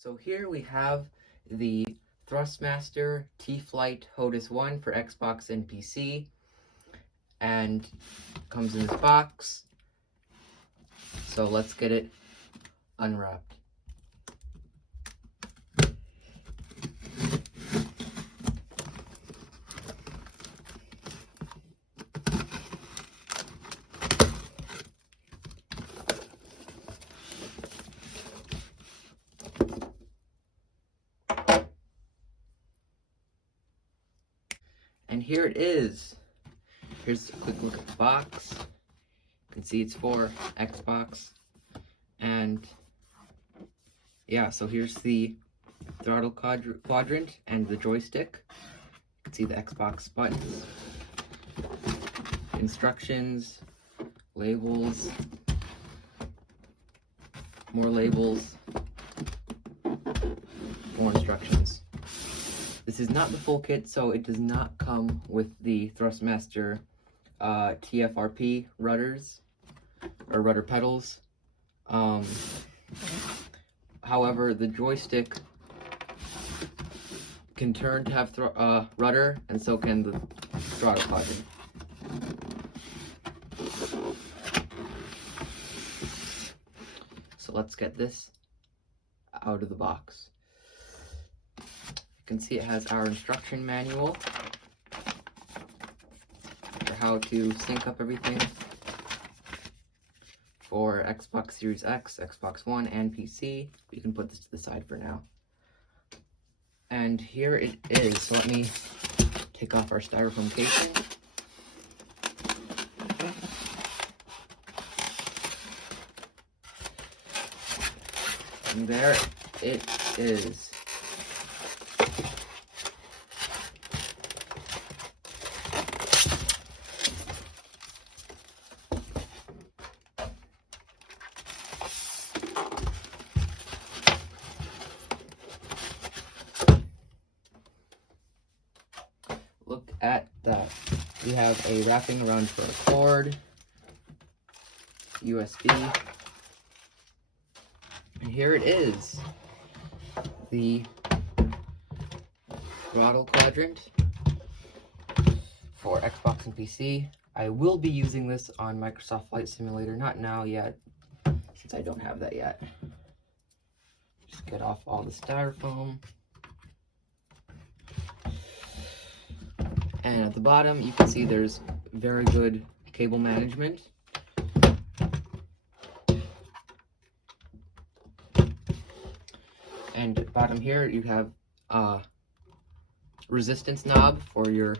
So here we have the Thrustmaster T-Flight HOTAS 1 for Xbox and PC, and comes in this box. So let's get it unwrapped. And here it is. Here's a quick look at the box. You can see it's for Xbox. And yeah, so here's the throttle quadrant and the joystick. You can see the Xbox buttons, instructions, labels, more labels, more instructions. This is not the full kit, so it does not come with the Thrustmaster TFRP rudders or rudder pedals. However, the joystick can turn to have rudder, and so can the throttle quadrant. So let's get this out of the box. You can see it has our instruction manual for how to sync up everything for Xbox Series X, Xbox One, and PC. You can put this to the side for now. And here it is. So let me take off our styrofoam casing. And there it is. Look at that. We have a wrapping around for a cord, USB, and here it is, the throttle quadrant for Xbox and PC. I will be using this on Microsoft Flight Simulator, not now yet, since I don't have that yet. Just get off all the styrofoam. And at the bottom, you can see there's very good cable management. And at the bottom here, you have a resistance knob for your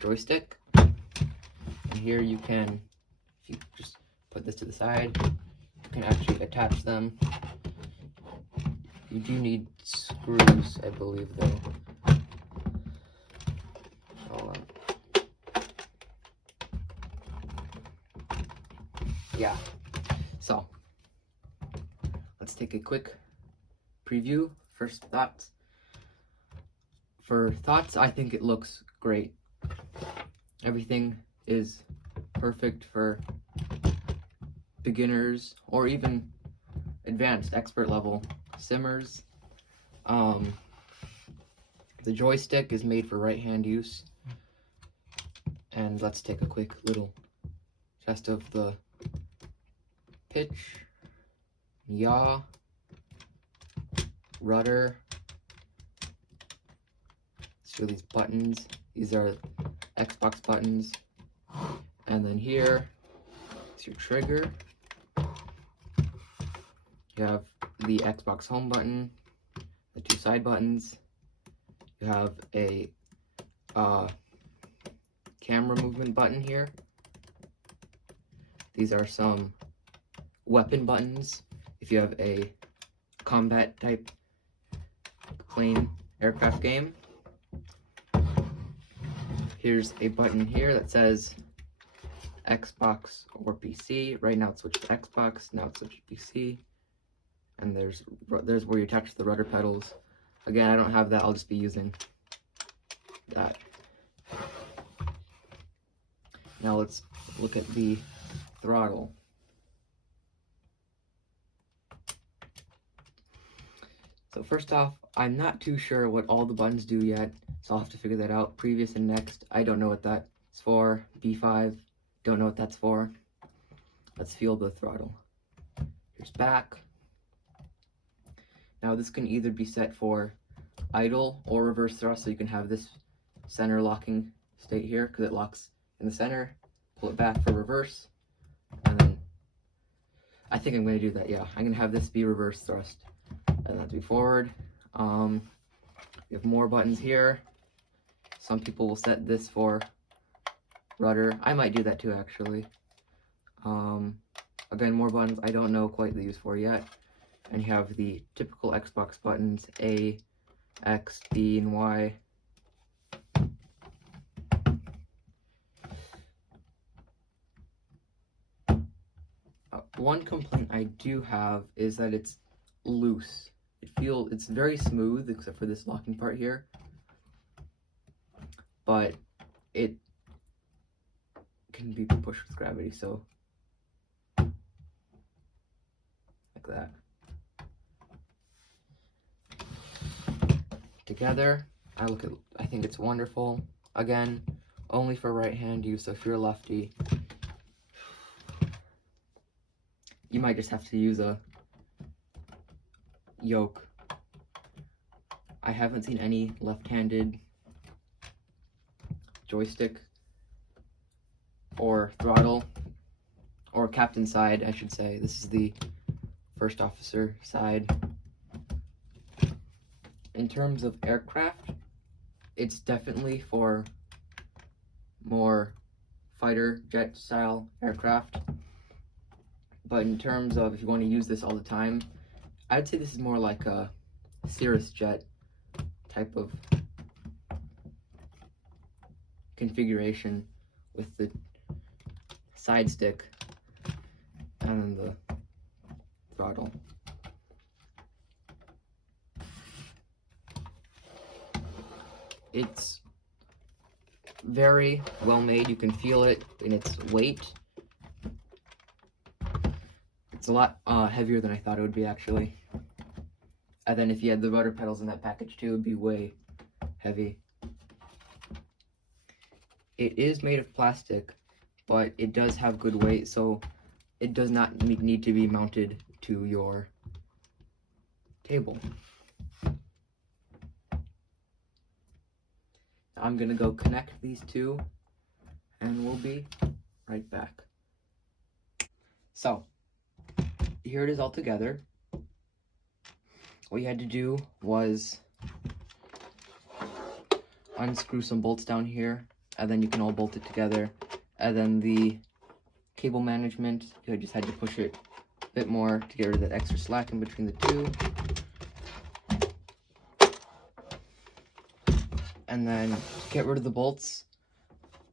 joystick. And here you can, if you just put this to the side, you can actually attach them. You do need screws, I believe, though. Yeah, so let's take a quick preview. First thoughts. For thoughts, I think it looks great. Everything is perfect for beginners or even advanced expert level simmers. The joystick is made for right hand use. And let's take a quick little test of the pitch, yaw, rudder. So these buttons, these are Xbox buttons. And then here, it's your trigger. You have the Xbox home button, the two side buttons. You have a camera movement button here. These are some weapon buttons if you have a combat type plane aircraft game. Here's a button here that says Xbox or PC. Right now it's switched to Xbox, now it's switched to PC. And there's where you attach the rudder pedals. Again, I don't have that, I'll just be using that. Now let's look at the throttle. So first off, I'm not too sure what all the buttons do yet, so I'll have to figure that out. Previous and next, I don't know what that's for. B5, don't know what that's for. Let's feel the throttle. Here's back. Now this can either be set for idle or reverse thrust, so you can have this center locking state here because it locks in the center. Pull it back for reverse, and then I think I'm going to do that. Yeah, I'm going to have this be reverse thrust, and that to be forward. We have more buttons here. Some people will set this for rudder. I might do that too, actually. Again, more buttons I don't know quite the use for yet. And you have the typical Xbox buttons, A, X, B, and Y. One complaint I do have is that it's loose. It's very smooth except for this locking part here, but it can be pushed with gravity, so like that. Together, I think it's wonderful. Again, only for right hand use, so if you're a lefty, you might just have to use a yoke. I haven't seen any left-handed joystick or throttle, or captain side, I should say. This is the first officer side. In terms of aircraft, it's definitely for more fighter jet style aircraft. But in terms of if you want to use this all the time, I'd say this is more like a Cirrus jet type of configuration with the side stick and then the throttle. It's very well made. You can feel it in its weight. It's a lot heavier than I thought it would be, actually. And then if you had the rudder pedals in that package too, it would be way heavy. It is made of plastic, but it does have good weight, so it does not need to be mounted to your table. I'm gonna go connect these two, and we'll be right back. So, here it is all together. What you had to do was unscrew some bolts down here, and then you can all bolt it together. And then the cable management, you just had to push it a bit more to get rid of that extra slack in between the two. And then to get rid of the bolts,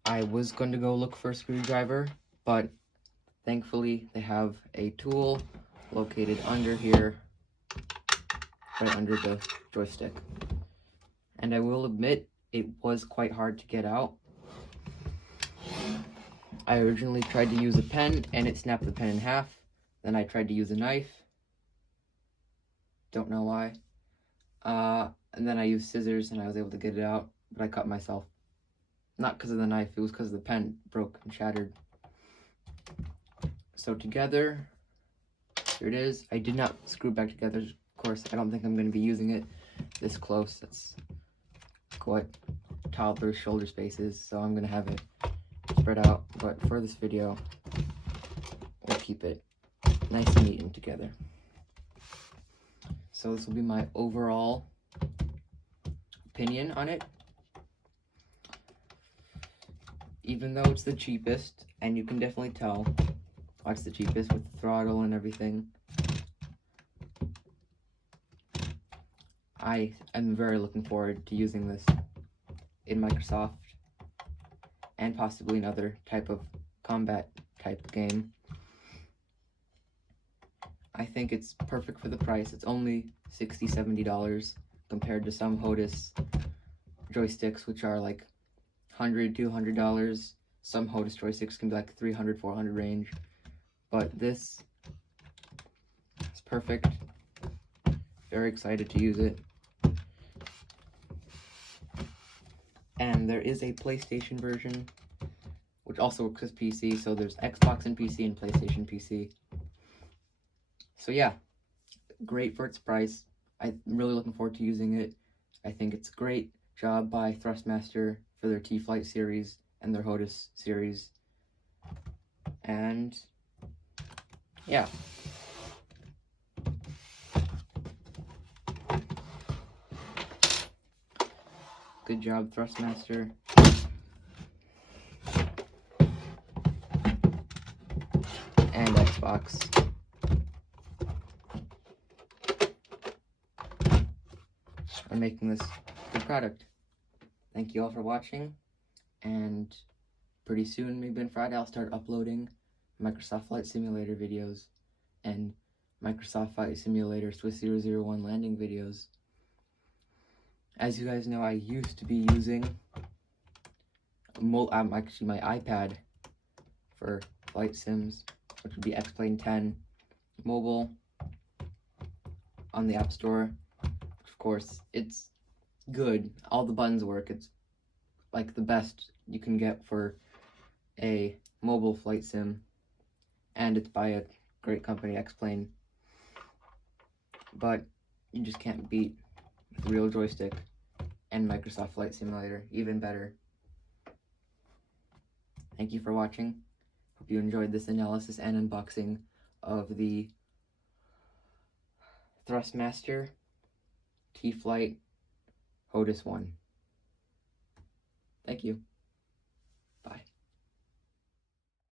I was going to go look for a screwdriver, but thankfully they have a tool located under here, right under the joystick. And I will admit, it was quite hard to get out. I originally tried to use a pen, and it snapped the pen in half. Then I tried to use a knife. Don't know why. And then I used scissors, and I was able to get it out, but I cut myself. Not because of the knife, it was because the pen broke and shattered. So together, here it is. I did not screw it back together. Of course, I don't think I'm going to be using it this close. That's what toddler's shoulder space is, so I'm going to have it spread out. But for this video, we'll keep it nice and neat and together. So this will be my overall opinion on it. Even though it's the cheapest, and you can definitely tell why it's the cheapest with the throttle and everything, I am very looking forward to using this in Microsoft and possibly another type of combat type game. I think it's perfect for the price. It's only $60, $70 compared to some HOTAS joysticks, which are like $100, $200. Some HOTAS joysticks can be like $300, $400 range. But this is perfect. Very excited to use it. And there is a PlayStation version, which also works with PC, so there's Xbox and PC and PlayStation PC. So yeah, great for its price. I'm really looking forward to using it. I think it's a great job by Thrustmaster for their T-Flight series and their HOTAS series. And yeah. Good job, Thrustmaster. And Xbox. On making this good product. Thank you all for watching, and pretty soon, maybe on Friday, I'll start uploading Microsoft Flight Simulator videos and Microsoft Flight Simulator Swiss 001 landing videos. As you guys know, I used to be using actually my iPad for flight sims, which would be X-Plane 10 mobile on the App Store. Of course, it's good. All the buttons work. It's like the best you can get for a mobile flight sim, and it's by a great company, X-Plane. But you just can't beat the real Joystick and Microsoft Flight Simulator, even better. Thank you for watching. Hope you enjoyed this analysis and unboxing of the Thrustmaster T-Flight HOTAS 1. Thank you.